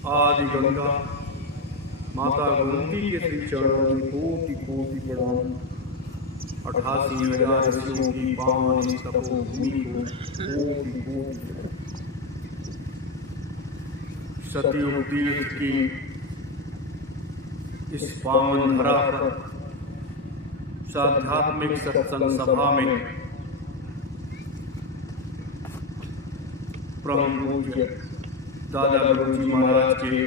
आदि गंगा माता गोमती के श्री चरणों में कोटि कोटि प्रणाम। 88,000 ऋषियों की पावन तपोभूमि को कोटि कोटि। सतयुग तीर्थ की इस पावन धरा पर आध्यात्मिक सत्संग सभा में परम पूज्य दादा गुरुजी महाराज के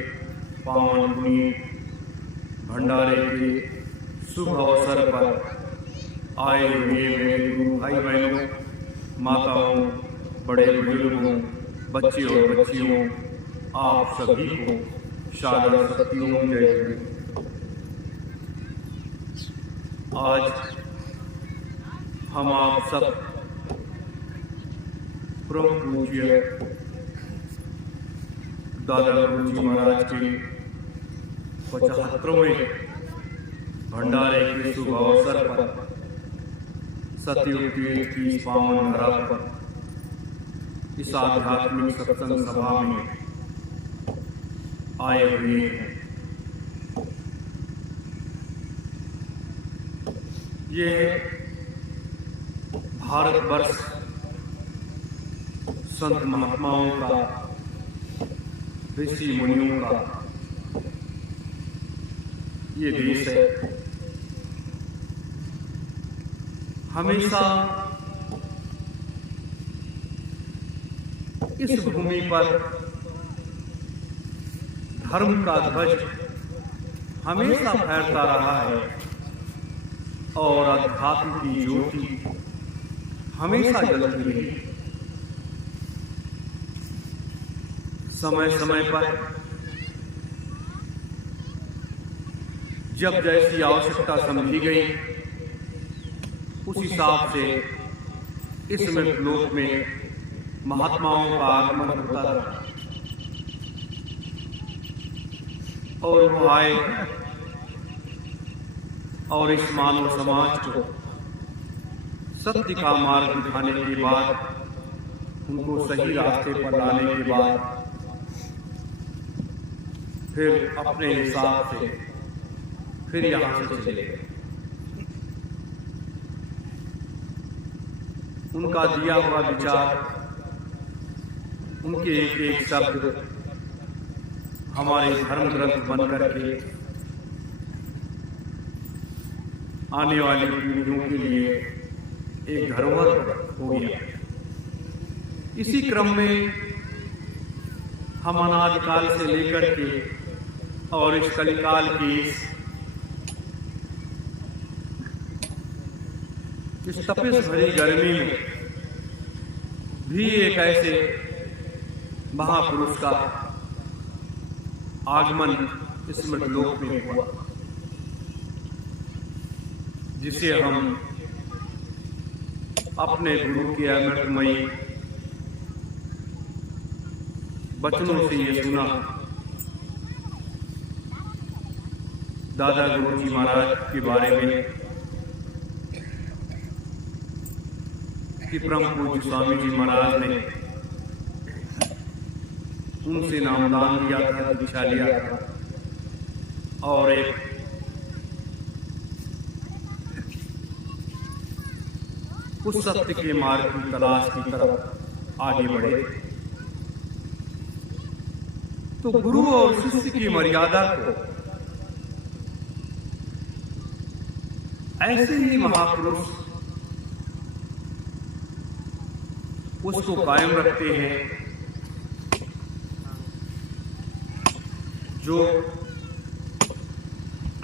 पावन पुण्य भंडारे के शुभ अवसर पर आए हुए मेरे गुरु भाई बहनों, माताओं, बड़े बुजुर्गों, बच्चे और बच्चियों, आप सभी को सादर सत्यों जय गुरु। आज हम आप सब परम पूज्य दादा गुरुजी महाराज के 75वें भंडारे के शुभ अवसर पर सतयुग तीर्थ की पावन धरा पर इस आध्यात्मिक सत्संग सभा में आए हुए हैं। ये भारतवर्ष संत महात्माओं का, ऋषि मुनियों का ये देश है। हमेशा इस भूमि पर धर्म का ध्वज हमेशा फहरता रहा है और अध्यात्म की ज्योति हमेशा जलती रही। समय समय पर जब जैसी आवश्यकता समझी गई, उस हिसाब से इस मृतलोक में महात्माओं का आगमन होता रहा और वो आए और इस मानव समाज को सत्य का मार्ग दिखाने के बाद, उनको सही रास्ते पर लाने के बाद फिर अपने हिसाब से फिर यहाँ से चले गए। उनका दिया हुआ विचार, उनके एक एक शब्द हमारे धर्म ग्रंथ बन करके आने वाली पीढ़ियों के लिए एक धरोहर हो गया। इसी क्रम में हम अनादिकाल से लेकर के और इस कलिकाल की इस तपिश भरी गर्मी में भी एक ऐसे महापुरुष का आगमन इस मृतलोक में हुआ, जिसे हम अपने गुरु के अमृतमयी वचनों से ये सुना। दादा गुरुजी महाराज के बारे में कि परम पूज्य स्वामी जी महाराज ने उनसे नामदान लिया था, दीक्षा लिया था और एक उस सत्य के मार्ग की तलाश की तरफ आगे बढ़े। तो गुरु और शिष्य की मर्यादा को ऐसे ही महापुरुष उसको कायम रखते हैं, जो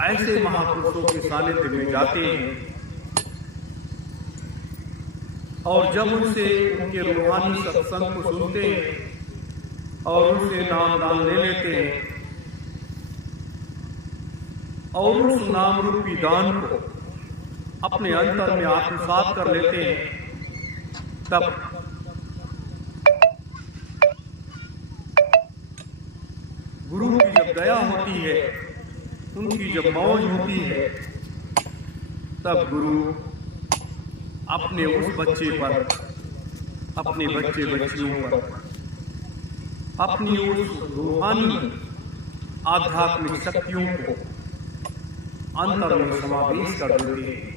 ऐसे महापुरुषों के सानिध्य में जाते हैं और जब उनसे उनके रूहानी सत्संग को सुनते हैं और उनसे नाम दान ले लेते हैं और उस नाम रूपी दान को अपने अंतर में आत्मसात कर लेते हैं, तब गुरु की जब दया होती है, उनकी जब मौज होती है, तब गुरु अपने उस बच्चे पर, अपने बच्चे बच्चियों पर अपनी उस रूहानी आध्यात्मिक शक्तियों को अंतर में समावेश कर देते हैं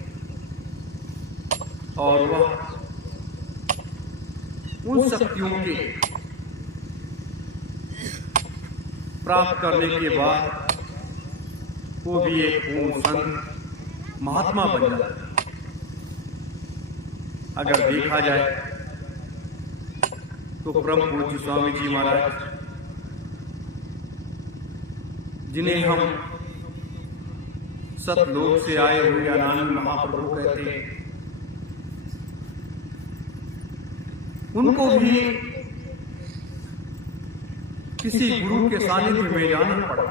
और वह उन शक्तियों के प्राप्त करने के बाद वो भी एक पूर्ण संत महात्मा बन जाता है। अगर देखा जाए तो परम पूज्य स्वामी जी महाराज, जिन्हें हम सतलोक से आए हुए अनानंद महाप्रभु कहते हैं, उनको भी किसी गुरु के सानिध्य में जाना पड़ा।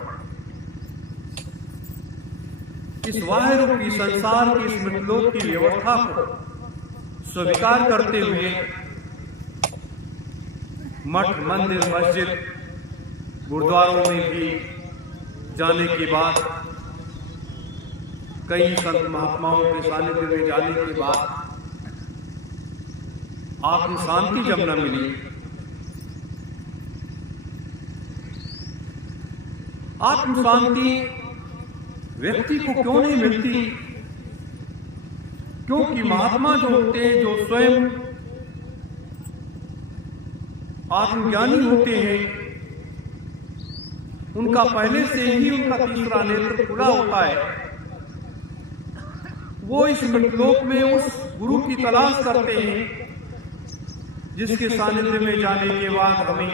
इस वाहे रूपी संसार की इस मृतलोक की व्यवस्था को स्वीकार करते हुए मठ, मंदिर, मस्जिद, गुरुद्वारों में भी जाने के बाद, कई संत महात्माओं के सानिध्य में जाने के बाद आत्म शांति जब न मिली, आत्म शांति व्यक्ति को क्यों नहीं मिलती? क्योंकि महात्मा जो होते हैं, जो स्वयं आत्मज्ञानी होते हैं, उनका पहले से ही उनका तीसरा नेत्र खुला होता है। वो इस मृतलोक में उस गुरु की तलाश करते हैं जिसके सानिध्य में जाने के बाद हमें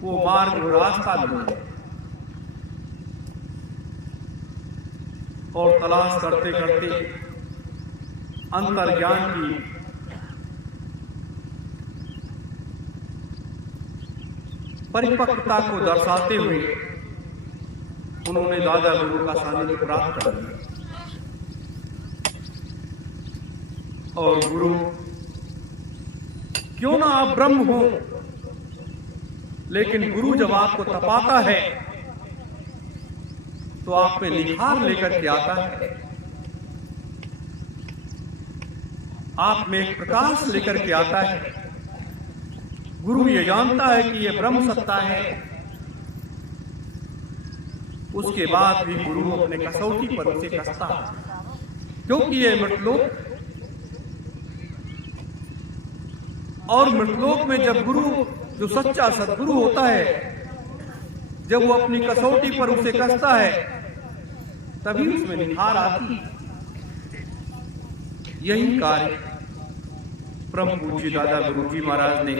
वो मार्ग, रास्ता मिले। और तलाश करते करते अंतर्ज्ञान की परिपक्वता को दर्शाते हुए उन्होंने दादा गुरु का सानिध्य प्राप्त कर लिया। और गुरु, क्यों ना आप ब्रह्म हो, लेकिन गुरु जब आपको तपाता है तो आप में निखार लेकर के आता है, आप में एक प्रकाश लेकर के आता है। गुरु ये जानता है कि ये ब्रह्म सत्ता है, उसके बाद भी गुरु अपने कसौटी पर उसे कसता है, क्योंकि ये मृतलोक, और मृतलोक में जब गुरु, जो सच्चा सद्गुरु होता है, जब वो अपनी कसौटी पर उसे कसता है तभी उसमें निखार आती। यही कार्य परम पूज्य दादा गुरु जी महाराज ने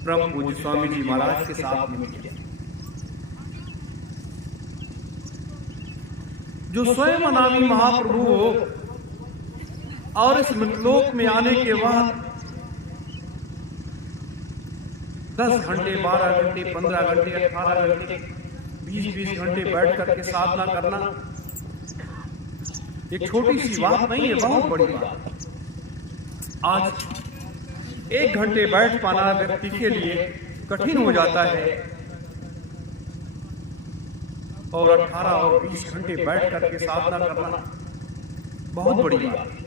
परम पूज्य स्वामी जी महाराज के साथ में किया। जो स्वयं अनामी महाप्रभु हो और इस मृतलोक में आने के बाद 10 घंटे, 12 घंटे, 15 घंटे, 18 घंटे, 20 घंटे बैठ करके साधना करना एक छोटी सी बात नहीं है, बहुत बड़ी बात। आज 1 घंटे बैठ पाना व्यक्ति के लिए कठिन हो जाता है, और 18 और 20 घंटे बैठ करके साधना करना बहुत बड़ी बात है।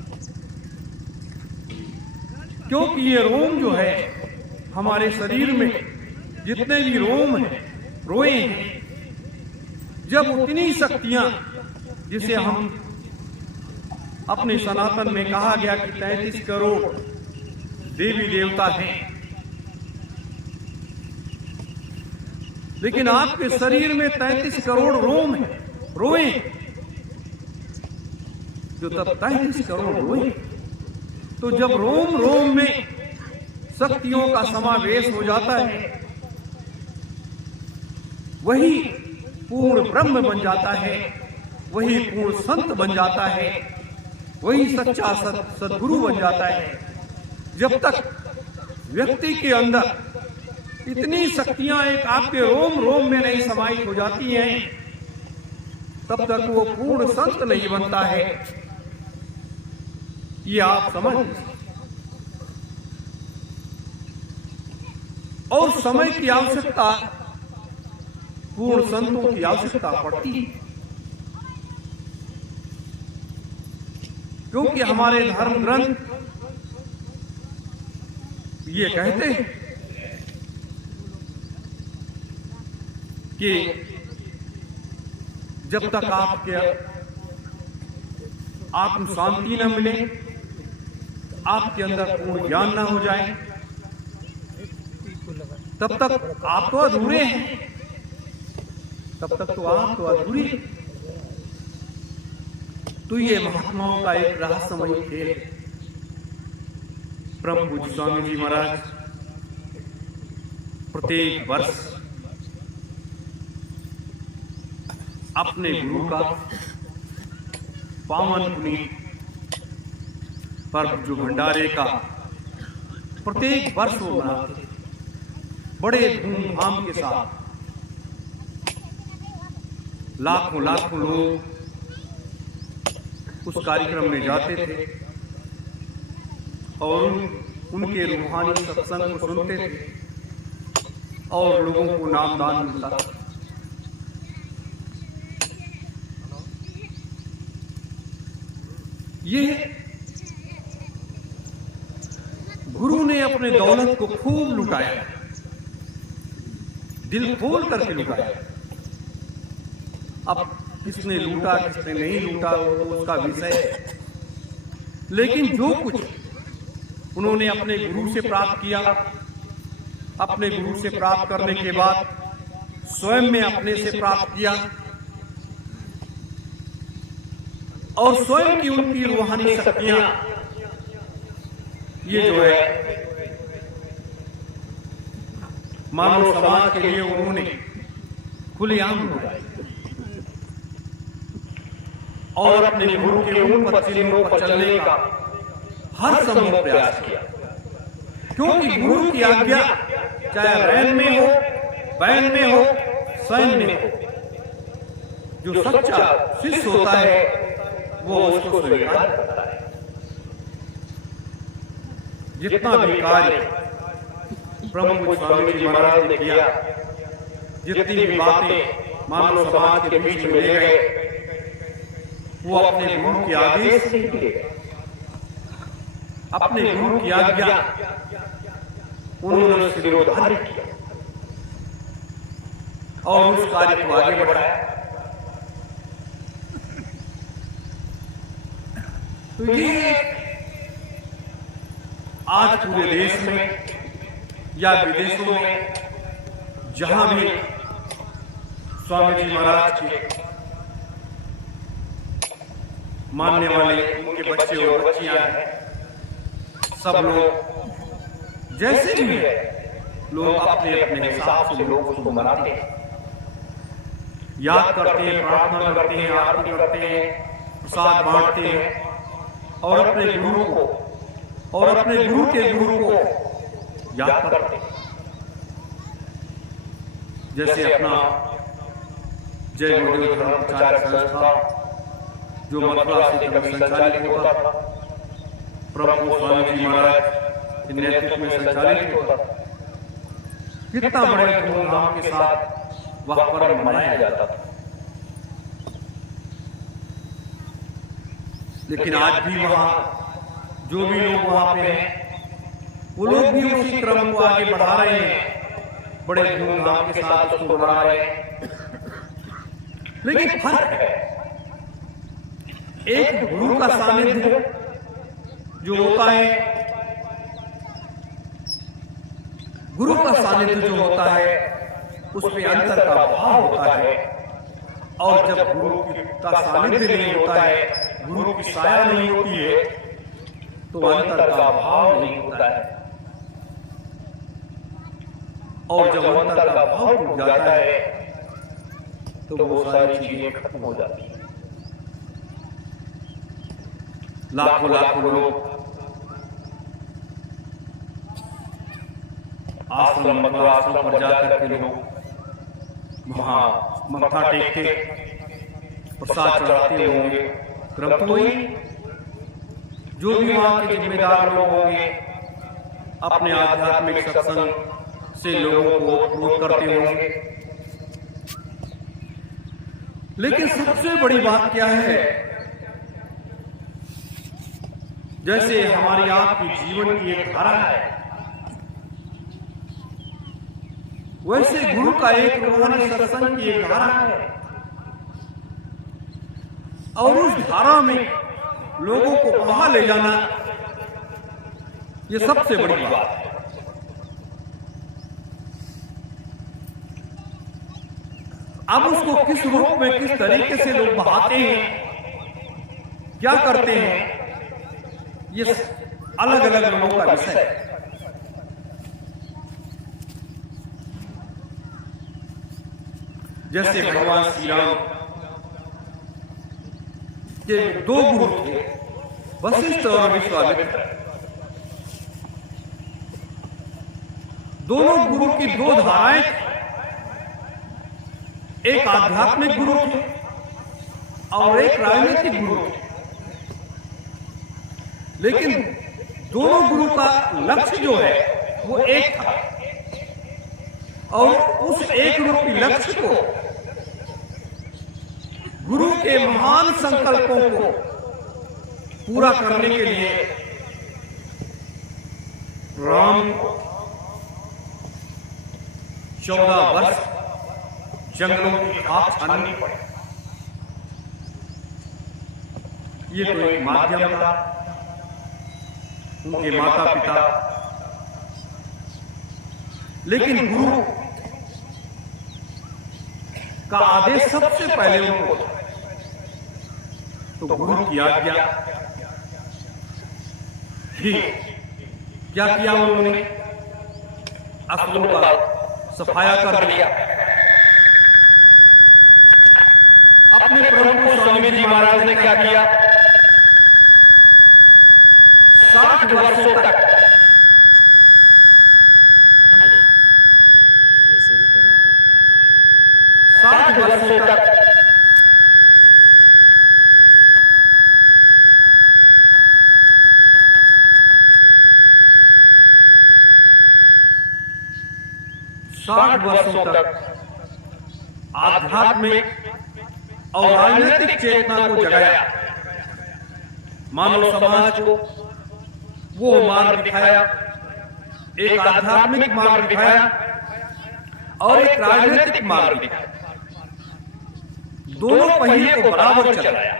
क्योंकि ये रोम जो है हमारे शरीर में, जितने भी रोम हैं, रोए हैं, जब उतनी शक्तियां, जिसे हम अपने सनातन में कहा गया कि 33 करोड़ देवी देवता हैं, लेकिन आपके शरीर में 33 करोड़ रोम हैं, रोए, जो तब 33 करोड़ रोए। तो जब रोम रोम में शक्तियों का समावेश हो जाता है, वही पूर्ण ब्रह्म बन जाता है, वही पूर्ण संत बन जाता है, वही सच्चा सद्गुरु बन जाता है। जब तक व्यक्ति के अंदर इतनी शक्तियां एक आपके रोम रोम में नहीं समाहित हो जाती हैं, तब तक वो पूर्ण संत नहीं बनता है। ये आप समझ। और समय की आवश्यकता, पूर्ण संतों की आवश्यकता पड़ती है, क्योंकि हमारे धर्म ग्रंथ ये कहते हैं कि जब तक आपके आत्म शांति न मिले, आपके अंदर पूर्ण ज्ञान न हो जाए, तब तक आप तो अधूरे हैं, तब तक तो आप तो अधूरे हैं। तो ये महात्माओं का एक रहस्यमयी खेल है। परम पूज्य स्वामी जी महाराज प्रत्येक वर्ष अपने गुरु का पावन पुनीत पर्व जो भंडारे का प्रत्येक वर्ष वो मनाते, बड़े धूमधाम के साथ। लाखों लाखों लोग उस कार्यक्रम में जाते थे और उनके रूहानी सत्संग को सुनते थे और लोगों को नामदान मिलता था। ये गुरु ने अपने दौलत को खूब लुटाया, दिल खोल करके लुटाया। अब किसने लूटा किसने नहीं लूटा वो उसका विषय है, लेकिन जो कुछ उन्होंने अपने गुरु से प्राप्त किया, अपने गुरु से प्राप्त करने के बाद स्वयं में अपने से प्राप्त किया और स्वयं की उनकी रूहानी शक्तियां, ये जो है मानव समाज के लिए उन्होंने खुलेआम लुटाई और अपने गुरु के उन पथ चिन्हों पर चलने का हर संभव प्रयास किया। क्योंकि गुरु की आज्ञा चाहे रैन में हो, बैन में हो, स्वयं में हो, जो सच्चा शिष्य होता है वो उसको स्वीकार करता है। जितना भी कार्य परम पूज्य स्वामी जी महाराज ने किया, जितनी भी बातें मानव समाज के बीच में ले गए, वो अपने गुरु के आदेश से किए, अपने गुरु की आज्ञा उन्होंने सिरोधार्य किया और उस कार्य को आगे बढ़ाया। तो ये आज पूरे देश में या विदेशों में जहां भी स्वामी जी महाराज के मानने वाले उनके बच्चे और बच्चियां हैं, सब लोग जैसे भी है, लोग अपने अपने हिसाब से लोग उसको मनाते हैं, याद करते हैं, प्रार्थना करते हैं, आरती करते हैं, प्रसाद बांटते हैं और अपने गुरु को और अपने गुरु के गुरु को याद करते हैं। जैसे अपना जय गुरुदेव धर्म प्रचारक संस्था जो मथुरा से कभी संचालित होता था, प्रभु स्वामी जी महाराज के नेतृत्व में संचालित होता था, कितना बड़े धूमधाम के साथ वह पर्व मनाया जाता था। लेकिन आज भी वहां जो भी लोग वहां पे हैं, वो लोग भी उसी क्रम को आगे बढ़ा रहे हैं, बड़े धूमधाम के साथ उसको मना रहे हैं। लेकिन फर्क है, एक गुरु का सानिध्य जो होता है, गुरु का सानिध्य जो होता है उसमें अंतर का भाव होता है, और जब गुरु का सानिध्य नहीं होता है, गुरु की साया नहीं होती है, तो अंतर का भाव नहीं होता है। और जब अंतर का भाव टूट जाता है तो वो सारी चीजें खत्म हो जाती हैं। लाखों लाखों लोग आश्रम मथुरा आश्रम पर जाकर के लोग वहां मत्था टेकते, प्रसाद चढ़ाते होंगे, क्रम तो ही जो भी वहां के जिम्मेदार लोग होंगे अपने आध्यात्मिक सत्संग से लोगों को प्रोत्साहित करते होंगे। लेकिन सबसे बड़ी बात क्या है, जैसे हमारी आपकी जीवन की एक धारा है, वैसे गुरु का एक रूहानी सत्संग की एक धारा है। और उस धारा में लोगों को वहां ले जाना, ये सबसे बड़ी बात है। अब उसको किस रूप में, किस तरीके से लोग बहाते हैं, क्या करते हैं, ये अलग अलग लोगों का विषय है। जैसे भगवान श्री राम के दो गुरु थे, वशिष्ठ और विश्वामित्र। दोनों गुरु की दो धाराएं थी। एक आध्यात्मिक गुरु थे और एक राजनीतिक गुरु थे, लेकिन दोनों गुरु का लक्ष्य जो है वो एक था, और उस एक रूपी लक्ष्य को, गुरु के महान संकल्पों को पूरा करने के लिए राम को 14 वर्ष जंगलों की खाक छाननी पड़ी। ये तो एक माध्यम था, उनके माता पिता, लेकिन गुरु का आदेश सबसे पहले उनको था। तो गुरु की आज्ञा ही क्या किया उन्होंने? असुरों का सफाया कर दिया। अपने प्रभु स्वामी जी महाराज ने क्या किया? 60 वर्षों तक 60 वर्षों तक आध्यात्मिक और राजनीतिक चेतना को जगाया, मानव समाज को वो मार्ग दिखाया, एक आध्यात्मिक मार्ग दिखाया और एक राजनीतिक मार्ग दिखाया। दोनों पहिए को बराबर चलाया,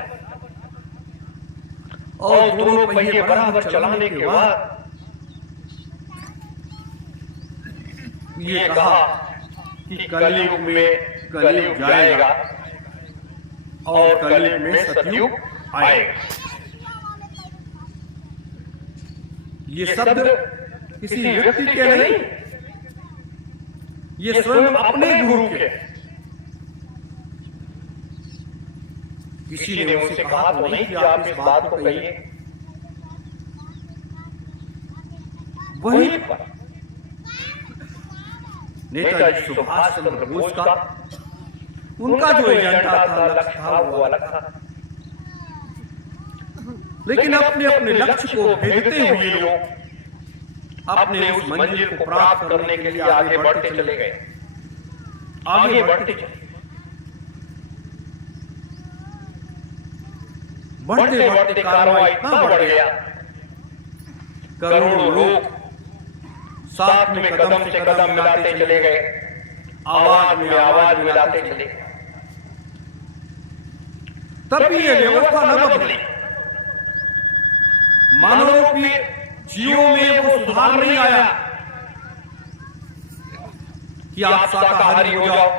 और दोनों पहिए बराबर चलाने के बाद ये कहा कि कलयुग में कलयुग जाएगा और कलयुग में सतयुग आएगा। ये शब्द किसी व्यक्ति के नहीं, ये स्वयं अपने गुरु के। किसी ने उनसे कहा तो नहीं कि आप इस बात को कहिए। वहीं पर नेताजी सुभाष चंद्र बोस का, उनका जो एजेंडा था, लक्ष्य था, वो अलग था। लेकिन अपने अपने लक्ष्य को भेजते हुए लोग अपने उस मंजिल को प्राप्त करने के लिए आगे बढ़ते चले गए, आगे बढ़ते चले। बढ़ते बढ़ते कारवां इतना बढ़ गया, करोड़ों लोग साथ में कदम से कदम मिलाते चले गए, आवाज में आवाज मिलाते चले गए। तब भी ये व्यवस्था न बदली, मानव के जीवों में वो सुधार नहीं आया कि आप शाकाहारी हो जाओ।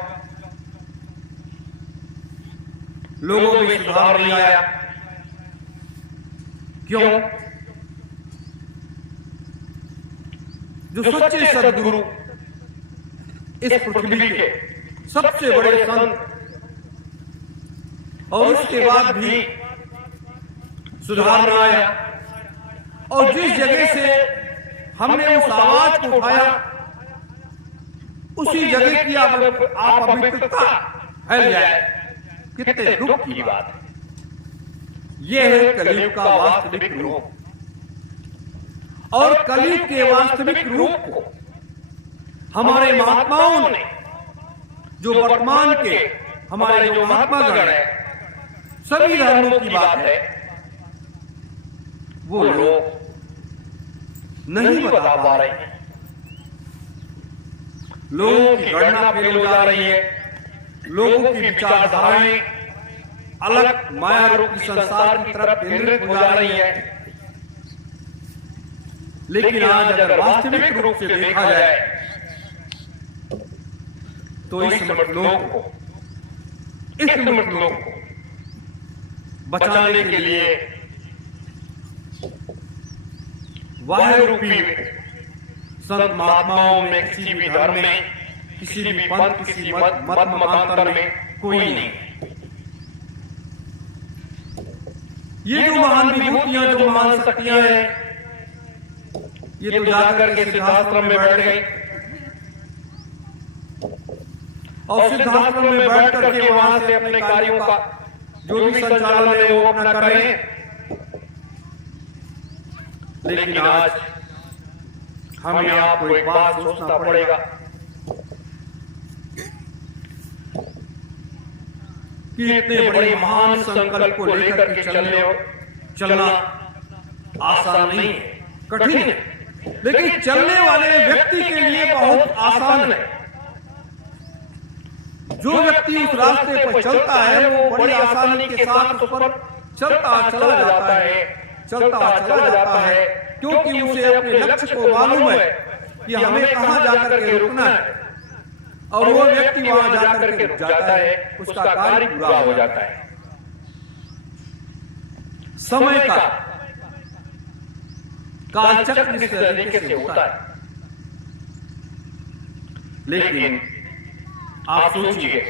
लोगों में सुधार नहीं आया। क्यों? जो सच्चे सद्गुरु, इस पृथ्वी के सबसे बड़े संत, और उसके बाद भी सुधार न आया, और जिस जगह से हमने उस आवाज को उठाया, उसी जगह की आप अपवित्रता फैल जाए, कितने दुख की बात है। यह है कलयुग का वास्तविक रूप, और कलयुग के वास्तविक रूप को हमारे महात्माओं ने, जो वर्तमान के हमारे जो महात्मागण है, सभी धर्मों की बात है, वो लोग नहीं बता पा रहे हैं। लोगों की गणना फेल हो जा रही है, लोगों की विचारधाराएं अलग माया रूपी संसार की तरफ केंद्रित हो जा रही है। लेकिन आज अगर वास्तविक रूप से देखा जाए तो इस मृतलोक को बचाने के लिए वायु रूपी संत महात्माओं में, किसी भी धर्म में, किसी भी पंथ, किसी मत मतांतर में कोई नहीं। ये जो महान विभूतियां, जो महान शक्तियां हैं, ये तो जाकर के सिद्धाश्रम में बैठ गए और सिद्धाश्रम में बैठ करके वहां से अपने कार्यों का जो भी संचालन है वो अपना कर रहे हैं। लेकिन आज हमें आपको एक बात सोचना पड़ेगा कि इतने बड़े महान संकल्प को लेकर के चलना आसान नहीं है, कठिन है, लेकिन चलने वाले व्यक्ति के लिए बहुत आसान है। जो व्यक्ति उस रास्ते पर चलता है वो बड़ी आसानी के साथ उस पर चलता चला जाता है, क्योंकि उसे अपने लक्ष्य को मालूम है कि हमें कहां जाकर के रुकना है, और वो व्यक्ति वहां जाकर के रुक जाता है, उसका कार्य पूरा हो जाता है। समय का कालचक्र इस तरीके से होता है। लेकिन आप सोचिए,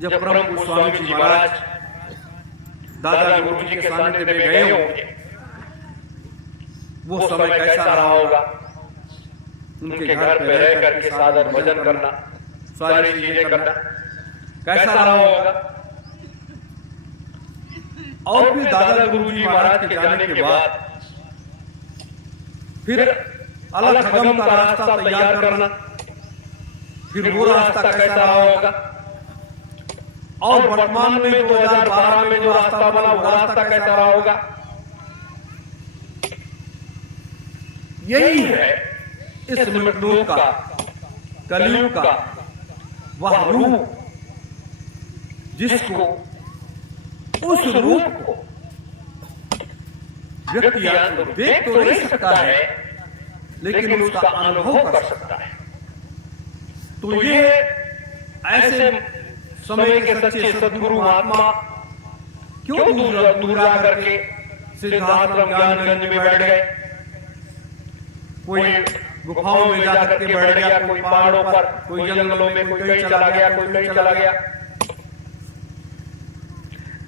जब परम पूज्य स्वामी जी महाराज दादा गुरु जी के सानिध्य में गए होंगे, वो समय कैसा रहा होगा। उनके घर पे रह करके साधन भजन करना, सारी चीजें करना कैसा रहा होगा। और फिर दादा गुरु जी महाराज के जाने के बाद फिर अलग हगम का रास्ता तैयार करना, फिर वो रास्ता कैसा रहा होगा। और वर्तमान में 2012 में जो रास्ता बना वो रास्ता कैसा रहा होगा। यही है इस मृतलोक का, कलयुग का वह रूप जिसको, उस रूप को व्यक्ति देख तो नहीं सकता है, लेकिन उसका अनुभव कर सकता है। तो ये ऐसे समय के सच्चे सद्गुरु महात्मा क्यों दूर आकर के सिद्धाश्रम ज्ञानगंज में बैठ गए। कोई गुफाओं में जाकर के बैठ गया, कोई पहाड़ों पर, कोई जंगलों में, कोई कहीं चला गया, कोई कहीं चला गया।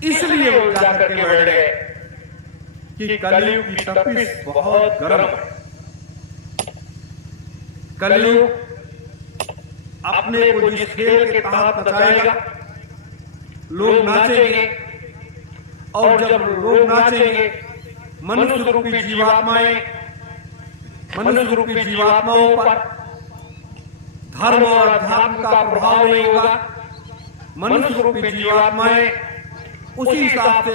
इसलिए वो जाकर के बैठ गए कि कलयुग की तपिश बहुत गर्म है। कलयुग अपने को जिस खेल के तहत नचाएगा, लोग नाचेंगे, और जब लोग नाचेंगे, मनुष्य रूपी जीवात्माओं पर धर्म और अध्यात्म का प्रभाव नहीं होगा। मनुष्य रूपी जीवात्माएं उसी हिसाब से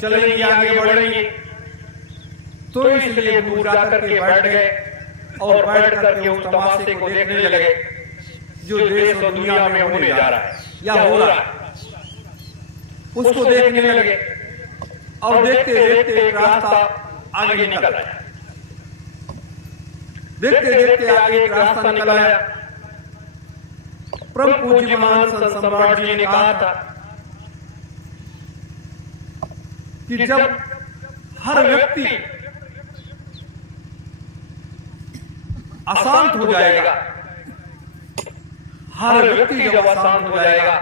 चलेंगी, आगे बढ़ेंगी। तो इसलिए दूर जाकर के बैठ गए और बैठ करके उस तमाशे को देखने लगे जो देश और दुनिया में होने जा रहा है या हो रहा है। उसको देखने लगे और देखते देखते एक रास्ता आगे निकल आया। देखते देखते आगे एक रास्ता निकल आया। परम पूज्य महान संत सम्राट जी ने कहा था कि जब हर व्यक्ति अशांत हो जाएगा, हर व्यक्ति जब अशांत हो जाएगा,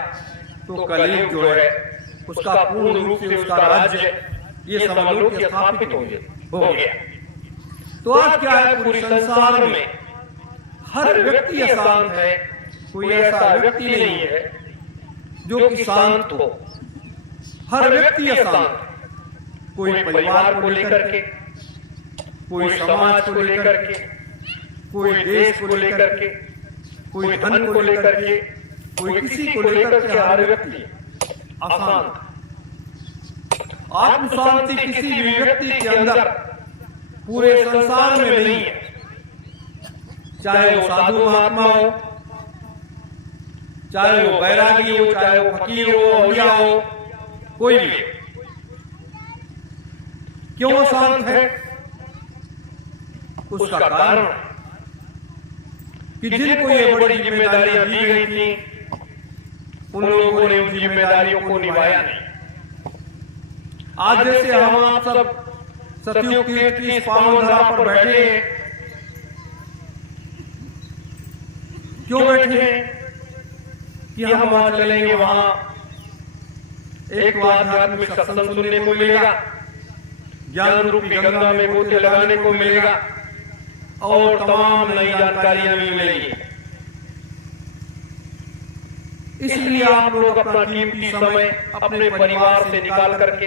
तो कलयुग जो है उसका पूर्ण रूप से उसका राज्य ये समझ लो कि स्थापित हो गया। तो आज क्या है, पूरे संसार में हर व्यक्ति अशांत है। कोई ऐसा व्यक्ति नहीं है जो कि शांत हो। हर व्यक्ति अशांत, कोई परिवार को लेकर के, कोई समाज को लेकर के, कोई देश को लेकर के, कोई धन को लेकर के, कोई किसी को लेकर के, हर व्यक्ति अशांत। आत्म शांति किसी भी व्यक्ति के अंदर पूरे संसार में नहीं है, चाहे वो साधु महात्मा हो, चाहे वो बैरागी हो, चाहे वो फकीर हो, औलिया हो, कोई भी। क्यों अशांत है? उसका कारण कि जिनको ये बड़ी जिम्मेदारियां दी गई थी, उन लोगों ने उन जिम्मेदारियों को निभाया नहीं। आज जैसे हम आप सब सतयुग तीर्थ की इस पावन धरा पर बैठे हैं, क्यों बैठे हैं? कि हम वहां चलेंगे, वहां एक आध्यात्मिक सत्संग सुनने को मिलेगा, ज्ञान रूपी गंगा में गोते लगाने को मिलेगा और तमाम नई जानकारियां भी मिलेगी। इसलिए आप लोग अपना कीमती समय अपने परिवार से निकाल करके,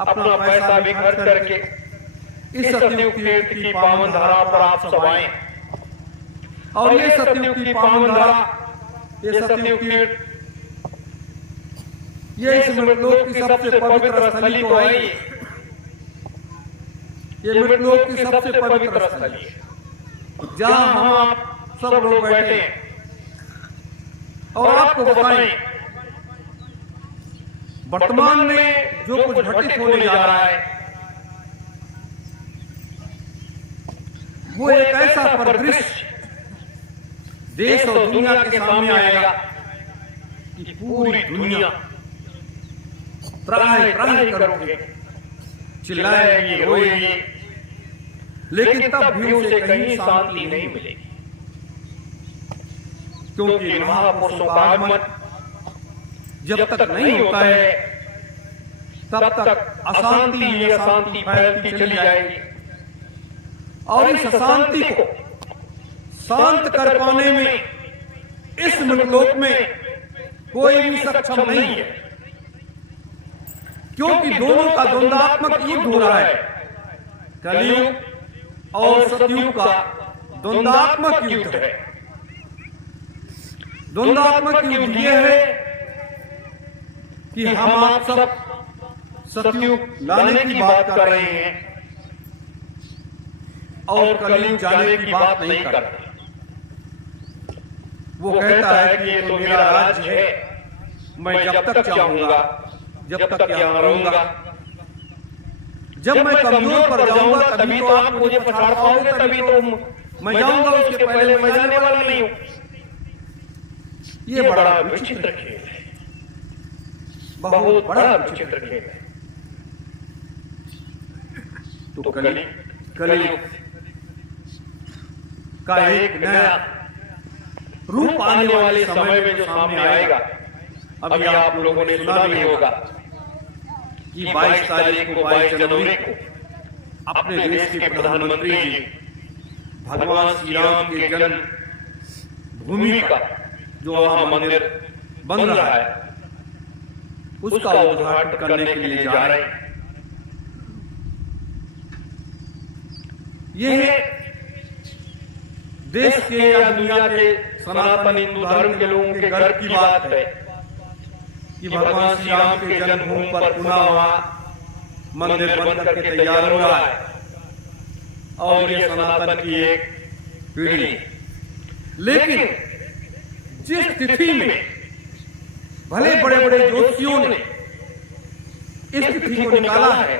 अपना पैसा भी खर्च करके इस सतयुग तीर्थ की पावन धारा पर आप सब आए। और ये सतयुग की पावन धारा, ये सतयुग तीर्थ, ये इस मृतलोक की सबसे पवित्र स्थली तो है। ये मृतलोक की सबसे पवित्र स्थली है, जहां हम आप सब लोग बैठे हैं। और आपको बताएं, वर्तमान में जो कुछ घटित होने जा रहा है, वो एक ऐसा परिदृश्य देश और दुनिया के सामने आएगा कि पूरी दुनिया त्राहि त्राहि करोगे, चिल्लाएगी, रोएगी, लेकिन तब भी उसे कहीं शांति नहीं मिलेगी। क्योंकि महापुरुषों का आगमन जब तक नहीं होता है, तब तक अशांति ही अशांति फैलती चली जाएगी। और इस अशांति को शांत कर पाने में इस मृतलोक में कोई भी सक्षम नहीं है, क्योंकि दोनों का द्वंद्वात्मक युद्ध हो रहा है। कलयुग और सतयुग का द्वंद्वात्मक युद्ध है। द्वंद्वात्मक युद्ध यह है कि हम आप सब सतयुग लाने की बात कर रहे हैं और कलयुग जाने की बात नहीं कर रहे। वो कहता है कि ये तो मेरा राज्य है, मैं जब तक चाहूंगा, जब तक यहाँ रहूंगा। जब मैं कमजोर पर जाऊंगा तभी तो आप मुझे पछाड़ पाओगे, तभी तो मैं जाऊंगा, उसके पहले मैं जाने वाला नहीं हूं। ये बड़ा विचित्र खेल है, बहुत बड़ा विचित्र खेल है। तो कलयुग का एक नया रूप आने वाले समय में जो सामने आएगा, अभी आप लोगों ने सुना भी होगा कि 22 तारीख को, 22 जनवरी को अपने देश के प्रधानमंत्री जी भगवान श्री राम के जन्म भूमि का जो वहां मंदिर बन रहा है, उसका उद्घाटन करने के लिए जा रहे हैं। यह देश के या दुनिया के सनातन हिंदू धर्म के लोगों के गर्व की बात है कि भगवान श्री राम के जन्मभूमि पर पुनः वहां मंदिर बन करके तैयार हो रहा है। और ये सनातन की एक पीढ़ी। लेकिन जिस तिथि में भले बड़े बड़े ज्योतिषियों ने इस तिथि को निकाला है,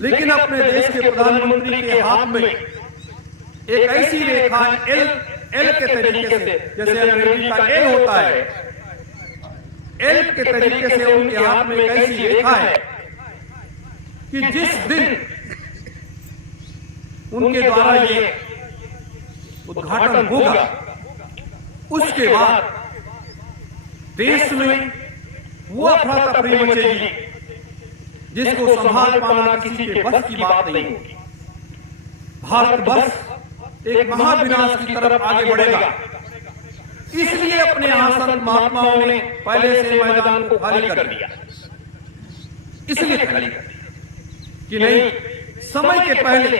लेकिन अपने देश के प्रधानमंत्री के हाथ में एक ऐसी रेखा एल के तरीके से, जैसे अंग्रेजी का एल होता है, एल के तरीके से उनके हाथ में एक ऐसी रेखा है कि जिस दिन उनके द्वारा ये उद्घाटन होगा, उसके बाद देश में वो अफरा तफरी मचेगी जिसको संभाल पाना किसी के बस की बात नहीं होगी। भारत बस एक महाविनाश की तरफ आगे बढ़ेगा। इसलिए अपने यहां संत महात्माओं ने पहले से मैदान को खाली कर दिया। इसलिए खाली कर दिया कि नहीं, समय के पहले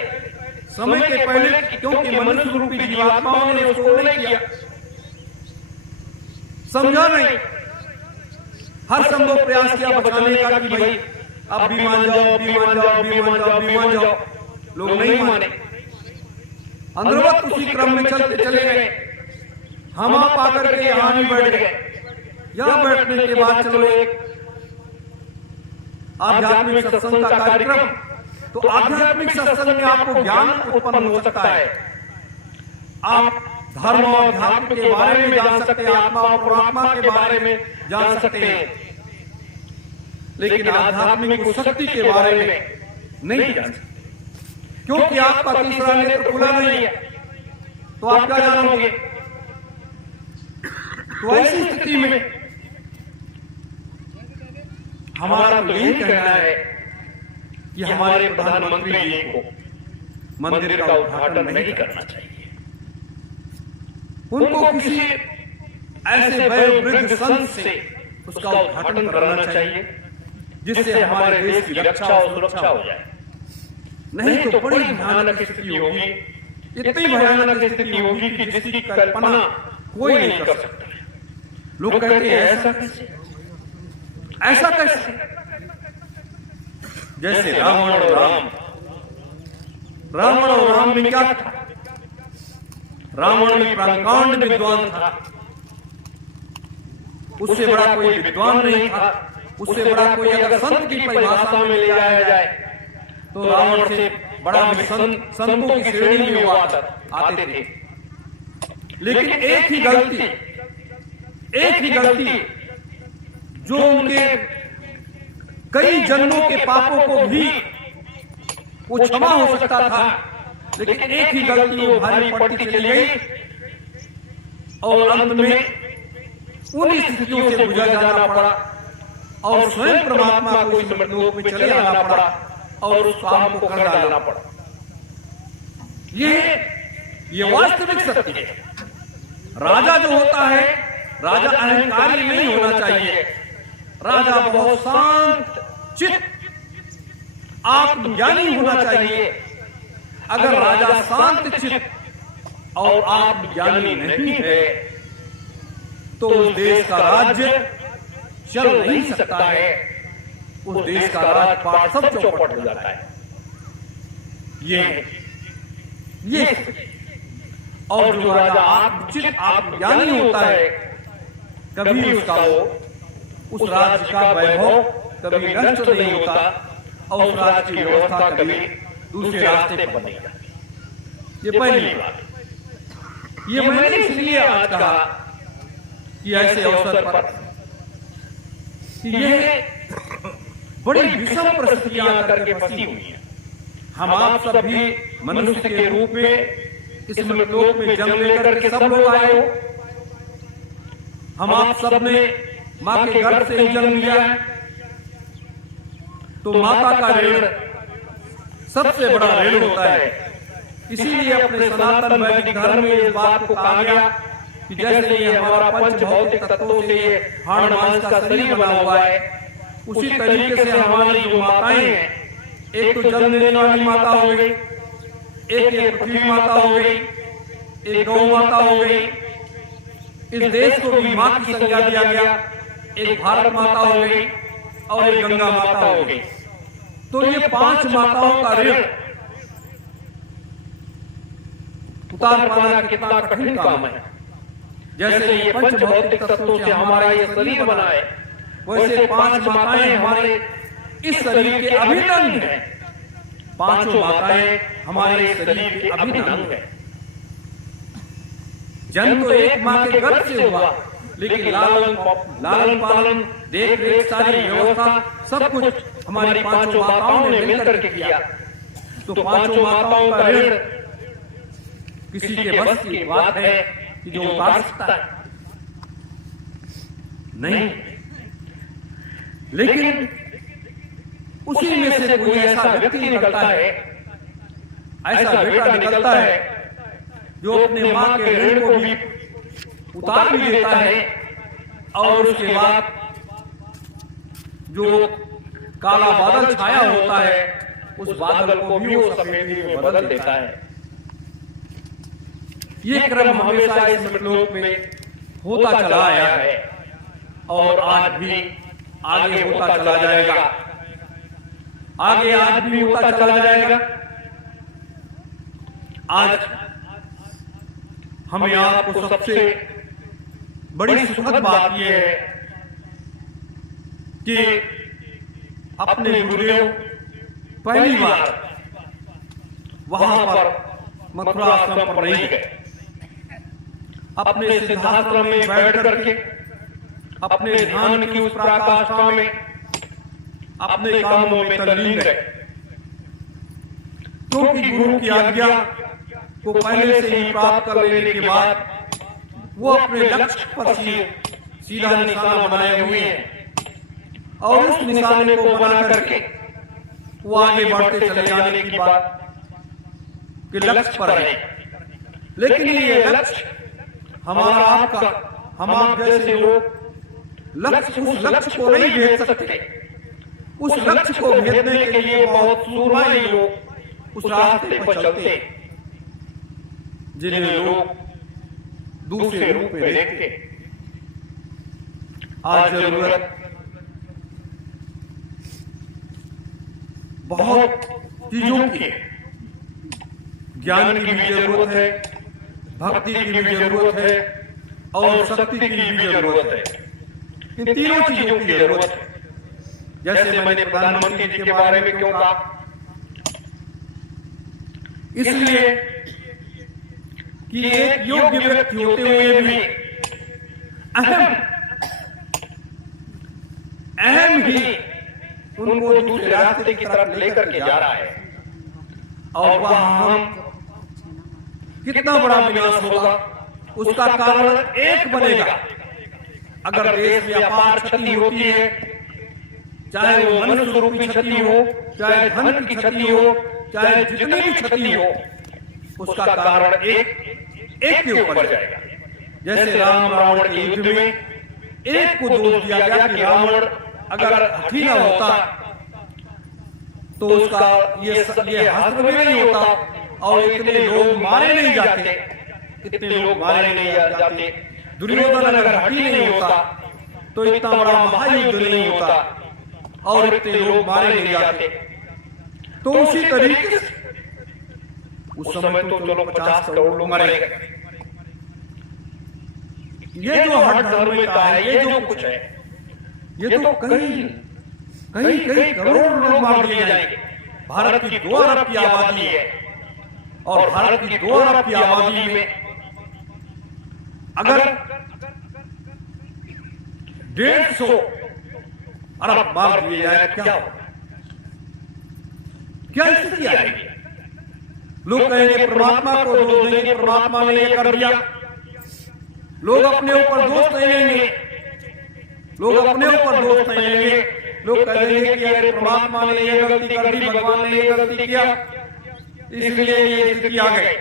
क्योंकि मनुष्य रूपी जीवात्माओं ने उसको नहीं किया, समझा नहीं, हर संभव प्रयास किया बचाने का कि भाई अब भी मान जाओ, अब भी मान जाओ, अब भी मान जाओ, अब भी मान जाओ। लोग नहीं माने, अंदरवत उसी क्रम में चलते चले गए। हम आप आकर के यहां भी बैठ गए यहाँ बैठने के बाद चलो एक आध्यात्मिक सत्संग का कार्यक्रम, तो आध्यात्मिक सत्संग में आपको ज्ञान उत्पन्न हो सकता है। आप धर्म और अध्यात्म के बारे में जान सकते हैं, आत्मा और परमात्मा के बारे में जान सकते हैं, लेकिन आध्यात्मिक शक्ति के बारे में नहीं जान सकते, क्योंकि आपका तीसरा नेत्र खुला नहीं है। तो आप क्या जानोगे? तो ऐसी स्थिति में हमारा तो यही कहना है कि हमारे प्रधानमंत्री जी को मंदिर का उद्घाटन नहीं करना चाहिए। उनको किसी ऐसे वयोवृद्ध संत से उसका उद्घाटन कराना चाहिए, जिससे हमारे देश की रक्षा और सुरक्षा हो जाए। नहीं तो बड़ी भयानक स्थिति होगी, इतनी भयानक स्थिति होगी कि जिसकी कल्पना कोई नहीं कर सकता। लोग कहते हैं ऐसा कैसे, ऐसा कैसे? जैसे रावण और राम में क्या था? रावण में प्राणकांड विद्वान था, उससे बड़ा कोई विद्वान नहीं था। उससे बड़ा कोई अगर संत की परिभाषा में ले जाया जाए तो रावण से बड़ा भी संतों की श्रेणी में वो आते थे। लेकिन एक ही गलती जो उनके कई जन्मों के पापों को भी वो क्षमा हो सकता था, लेकिन एक ही गलती वो भारी पड़ती चली गई और अंत में उन स्थितियों से गुजर जाना पड़ा और स्वयं परमात्मा को इस मृतलोक में चले आना पड़ा और उस काम को कर डालना पड़ा। ये वास्तविक सत्य है। राजा जो होता है, राजा अहंकारी नहीं होना चाहिए। राजा बहुत शांत चित्त आत्मज्ञानी होना चाहिए। अगर राजा शांत चित्त और आत्मज्ञानी नहीं है तो उस देश का राज्य चल नहीं सकता है। उस देश का राजपाट सब चौपट हो जाता है। ये और जो राजा आत्मचित आत्मज्ञानी होता है, कभी उसका उस राज्य का वैभव कभी नष्ट नहीं होता और उस राज्य की व्यवस्था कभी दूसरे रास्ते पर नहीं जाती। ये पहली बात। ये मैंने इसलिए आज कहा कि ऐसे अवसर पर यह बड़ी विषम परिस्थितियां आकर के फंसी हुई है। हम आप सब भी मनुष्य के रूप में इस लोक में जन्म लेकर के सब लोग आए हो। हम आप सब ने मां के गर्भ से ही जन्म लिया है, तो माता का ऋण सबसे बड़ा ऋण होता है। इसीलिए अपने सनातन वैदिक धर्म में इस बात को कहा गया कि जैसे ये हमारा पंच भौतिक तत्वों से ये हाड़ मांस का शरीर बना हुआ है, उसी तरीके से हमारी जो माताएं हैं, एक तो जन्म देने वाली माता हो गई, एक ये पृथ्वी माता हो गई, एक गौ माता हो गई, इस देश को भी मां की संज्ञा दिया गया, एक भारत माता हो गई और एक गंगा माता हो गई। तो ये 5 माताओं का ऋण उतार पाना कितना कठिन काम है। जैसे ये पंच भौतिक तत्वों से हमारा ये शरीर बना है, वैसे 5 माताएं हमारे इस शरीर के अभिन्न अंग हैं। 5 माताएं हमारे शरीर के अभिन्न अंग हैं। जन्म तो एक मां के गर्भ से हुआ, लेकिन लालन पालन देख रेख सारी व्यवस्था सब कुछ हमारी 5 माताओं ने मिलकर के किया। तो 5 माताओं का ऋण किसी के बस की बात है कि जो उतार सकता है? नहीं। लेकिन उसी में से कोई ऐसा व्यक्ति निकलता है, ऐसा बेटा निकलता है जो अपने मां के ऋण को भी उतार भी देता है और उसके बाद जो काला बादल छाया होता है, उस बादल को भी वो सफेदी में बदल देता है। ये क्रम हमेशा इस लोक में होता चला आया है और आज भी आगे होता चला जाएगा। आगे आज भी होता चला जाएगा। आज हमें आपको सबसे बड़ी सुखद बात यह है कि अपने गुरुदेव पहली बार वहां पर मथुरा आश्रम पर नहीं गए। अपने सिद्धाश्रम में बैठ करके अपने ध्यान की उस पराकाष्ठा में अपने कामों में तल्लीन रहे, क्योंकि गुरु की आज्ञा को पहले से ही प्राप्त कर लेने के बाद वो अपने लक्ष्य पर सीधा निशाना बनाए हुए हैं और उस निशाने को बना करके वो आगे बढ़ते चले जाने की बात कि लक्ष्य पर है। लेकिन ये लक्ष्य हमारा आपका, हम आप जैसे लोग उस लक्ष्य को नहीं भेज सकते। उस लक्ष्य को भेजने के लिए बहुत सूरमई लोग उस रास्ते पर चलते, जिन्हें लोग दूसरे रूप में देखते। आज जरूरत बहुत चीजों की, ज्ञान की भी जरूरत है, भक्ति की भी जरूरत है और शक्ति की भी जरूरत है। इन तीनों चीजों की जरूरत है। जैसे मैंने प्रधानमंत्री जी के बारे में क्यों कहा, इसलिए कि एक योग्य व्यक्ति होते हुए भी अहम ही उनको दूसरे रास्ते की तरफ लेकर के जा रहा है और वह हम कितना बड़ा विनाश होगा उसका कारण एक बनेगा। अगर देश में अपार क्षति होती है, चाहे वो मनुष्य रूपी क्षति हो, चाहे धन की क्षति हो, चाहे जितनी भी क्षति हो, उसका कारण एक के ऊपर जाएगा। जैसे राम रावण के युद्ध में एक को दोष दिया गया कि रावण अगर हठी न होता तो उसका ये हस्त में नहीं होता और इतने लोग मारे नहीं जाते, दुर्योधन अगर हठी नहीं होता तो इतना बड़ा महायुद्ध नहीं होता और इतने लोग मारे नहीं जाते। तो उसी तरीके से उस समय तो चलो 50 करोड़ लोग मरे गए। ये जो हठ धर्म का है, ये जो कुछ है, ये तो कई करोड़ लोग मार दिए जाएंगे। भारत की 2 अरब की आबादी है और भारत की 2 अरब की आबादी में अगर 150 अरब मार दिए जाए क्या स्थिति आएगी? लोग कहेंगे परमात्मा को दोष देंगे, परमात्मा ने ये कर दिया। लोग अपने ऊपर दोष नहीं लेंगे, लोग अपने ऊपर दोष नहीं लेंगे। लोग कहेंगे कि अरे परमात्मा ने ये गलती कर दी, भगवान ने ये गलती किया, इसलिए ये स्थिति आ गई।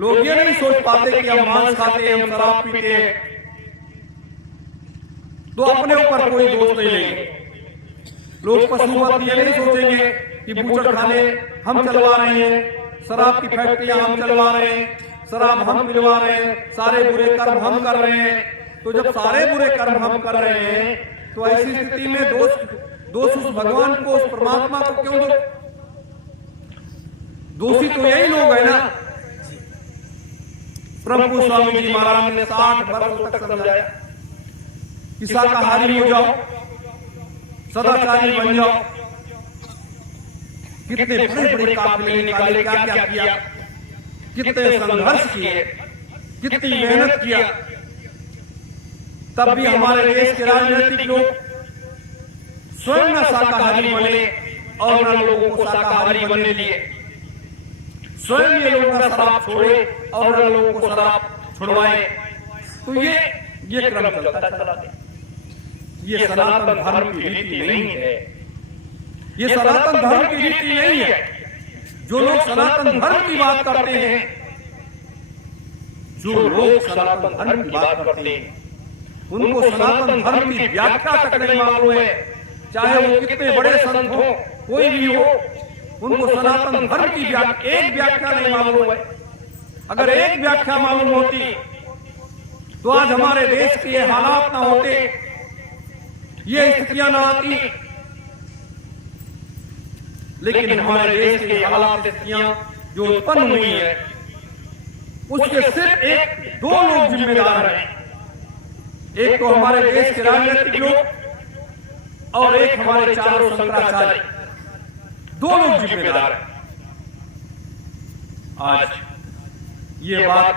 लोग ये नहीं सोच पाते कि हम मांस खाते हैं, हम शराब पीते हैं, तो अपने ऊपर कोई दोष नहीं लेंगे। लोग पशुवत ये नहीं सोचेंगे कि बूचड़ खाने हम चलवा रहे हैं, शराब की फैक्ट्रियां हम चलवा रहे हैं, शराब हम पिलवा रहे हैं, सारे बुरे कर्म हम कर रहे हैं। तो जब सारे बुरे कर्म हम कर रहे हैं तो ऐसी स्थिति में दोष उस भगवान को, उस परमात्मा को क्यों दो? दोषी तो यही लोग है ना। प्रभु स्वामी जी महाराज ने 60 वर्षों तक समझाया कि शाकाहारी हो जाओ, सदाचारी बन जाओ। कितने बड़े बड़े काफिले निकाले, क्या क्या किया, कितने संघर्ष किए, कितनी मेहनत किया, तब भी हमारे देश के राजनीतिक लोग स्वयं न शाकाहारी बने और न लोगों को शाकाहारी बनने दिए। स्वयं ये लोग न शराब छोड़े और न लोगों को शराब छुड़वाए। तो ये क्रम चलता चला गया। ये सनातन धर्म की रीति नहीं है, ये सनातन धर्म की रीति नहीं है। जो लोग सनातन धर्म की बात करते हैं, जो लोग सनातन धर्म की बात करते हैं, उनको सनातन धर्म की व्याख्या तक नहीं मालूम है। चाहे वो कितने बड़े संत हो, कोई भी हो, उनको सनातन धर्म की एक व्याख्या नहीं मालूम है। अगर एक व्याख्या मालूम होती तो आज हमारे देश के ये हालात ना होते, ये स्थितियां ना आती। लेकिन हमारे देश के हालात, स्थितियां जो उत्पन्न हुई है, उसके सिर्फ 2 लोग जिम्मेदार हैं। एक तो हमारे देश के राजनीतिक लोग और एक हमारे चारों शंकराचार्य, दो लोग जिम्मेदार हैं। आज ये बात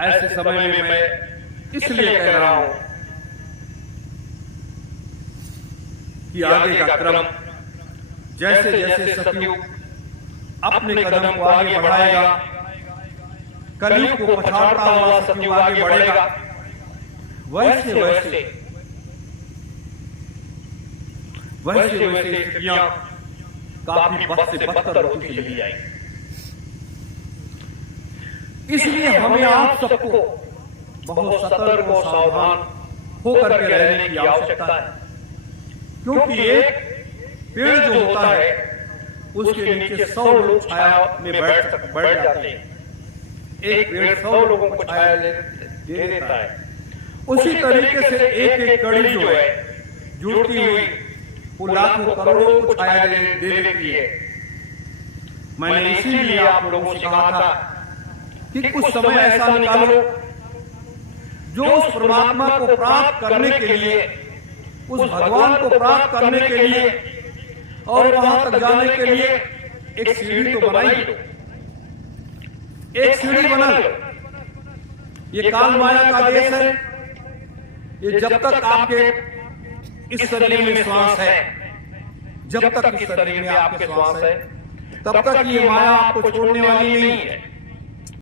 ऐसे समय में मैं इसलिए कह रहा हूं कि आगे का क्रम जैसे जैसे सतयुग अपने कदम को आगे बढ़ाएगा, कलयुग को पछाड़ता हुआ सतयुग आगे बढ़ेगा, वैसे वैसे स्थितियां काफी बद से बदतर होती चली जाएंगी। इसलिए हमें आप सबको बहुत सतर्क और सावधान होकर के रहने की आवश्यकता है, क्योंकि एक पेड़ जो होता है उसके नीचे 100 लोग छाया में बैठ जाते हैं। एक पेड़ 100 लोगों को छाया दे देता है। उसी तरीके से एक एक कड़ी जो है जुड़ती हुई वो लाखों करोड़ों को छाया दे देती है। मैंने इसीलिए आप लोगों से कहा था कि कुछ समय ऐसा निकालो जो उस परमात्मा को प्राप्त करने के लिए, उस भगवान को प्राप्त करने के लिए और वहां तक जाने के लिए एक सीढ़ी तो बनाई लो, एक सीढ़ी बना लो। ये काल माया का देश है। ये जब तक आपके इस शरीर में श्वास है, जब तक इस शरीर में आपके श्वास है, तब तक ये माया आपको छोड़ने वाली नहीं है।